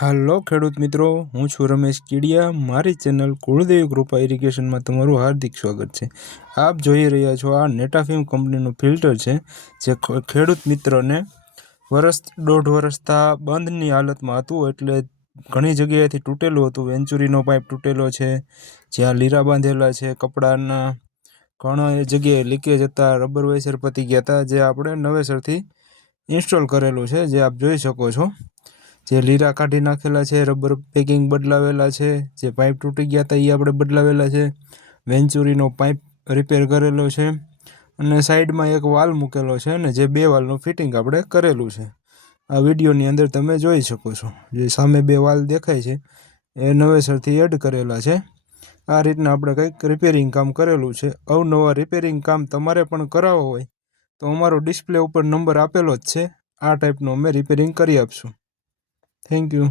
હાલો ખેડૂત મિત્રો, હું છું રમેશ કીડિયા। મારી ચેનલ કુળદેવી કૃપા ઇરિગેશનમાં તમારું હાર્દિક સ્વાગત છે। આપ જોઈ રહ્યા છો આ નેટાફિમ કંપનીનું ફિલ્ટર છે, જે ખેડૂત મિત્રોને દોઢ વર્ષથી બંધની હાલતમાં હતું। એટલે ઘણી જગ્યાએથી તૂટેલું હતું। વેન્ચુરીનો પાઇપ તૂટેલો છે, જ્યાં લીરા બાંધેલા છે કપડાના, ઘણા જગ્યાએ લીકેજ હતા, રબર વાઇસર પતી ગયા હતા, જે આપણે નવેસરથી ઇન્સ્ટોલ કરેલું છે, જે આપ જોઈ શકો છો। જે લીરા કાઢી નાખેલા છે, રબર પેકિંગ બદલાવેલા છે, જે પાઇપ તૂટી ગયા હતા એ આપણે બદલાવેલા છે, વેન્ચુરીનો પાઇપ રિપેર કરેલો છે, અને સાઈડમાં એક વાલ મૂકેલો છે, અને જે 2 વાલનું ફિટિંગ આપણે કરેલું છે। આ વિડીયોની અંદર તમે જોઈ શકો છો। જે સામે 2 વાલ દેખાય છે એ નવેસરથી એડ કરેલા છે। આ રીતના આપણે કંઈક રિપેરિંગ કામ કરેલું છે। અવનવા રિપેરિંગ કામ તમારે પણ કરાવવો હોય તો અમારો ડિસ્પ્લે ઉપર નંબર આપેલો જ છે। આ ટાઈપનું અમે રિપેરિંગ કરી આપશું। Thank you.